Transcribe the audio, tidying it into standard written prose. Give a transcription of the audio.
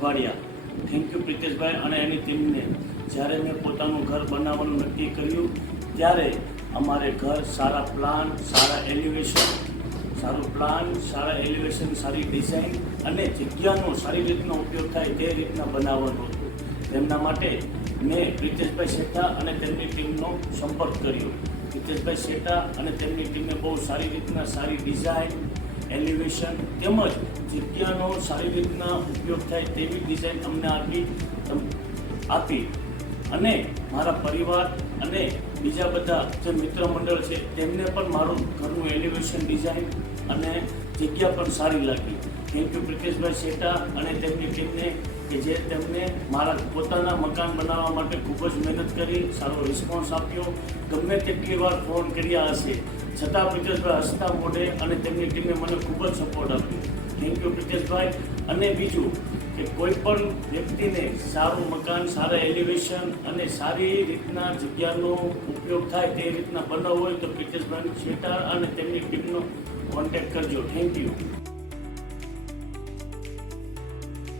જભાડિયા। Thank you પ્રિતેશભાઈ અને એની ટીમને। જ્યારે મેં પોતાનું ઘર બનાવવાનું નક્કી કર્યું ત્યારે અમારે ઘર સારા પ્લાન, સારા એલિવેશન, સારી ડિઝાઇન અને જગ્યાનો સારી રીતનો ઉપયોગ થાય તે રીતના બનાવવાનું હતું। તેમના માટે મેં પ્રિતેશભાઈ શેઠા અને તેમની ટીમનો સંપર્ક કર્યો। પ્રિતેશભાઈ શેઠા અને તેમની ટીમે બહુ સારી રીતના સારી ડિઝાઇન, એલિવેશન તેમજ જગ્યાનો સારી રીતના ઉપયોગ થાય તેવી ડિઝાઇન અમને આપી અને મારા પરિવાર અને બીજા બધા જે મિત્ર મંડળ છે તેમને પણ મારું ઘરનું એલિવેશન, ડિઝાઇન અને જગ્યા પણ સારી લાગી। થેન્ક યુ પ્રિતેશભાઈ શેઠા અને તેમની ટીમને કે જે તેમને મારા પોતાના મકાન બનાવવા માટે ખૂબ જ મહેનત કરી, સારો રિસ્પોન્સ આપ્યો। ગમે તેટલી વાર ફોન કર્યા હશે છતાં પ્રિતેશભાઈ હસતા મોઢે અને તેમની ટીમે મને ખૂબ જ સપોર્ટ આપ્યો। Thank you પ્રિતેશભાઈ। અને બીજું કે કોઈ પણ વ્યક્તિને સારું મકાન, સારા એલિવેશન અને સારી રીતના જગ્યાનો ઉપયોગ થાય તે રીતના બનાવવું હોય તો પ્રિતેશભાઈ શેઠા અને તેમની ટીમનો કોન્ટેક્ટ કરજો। Thank you.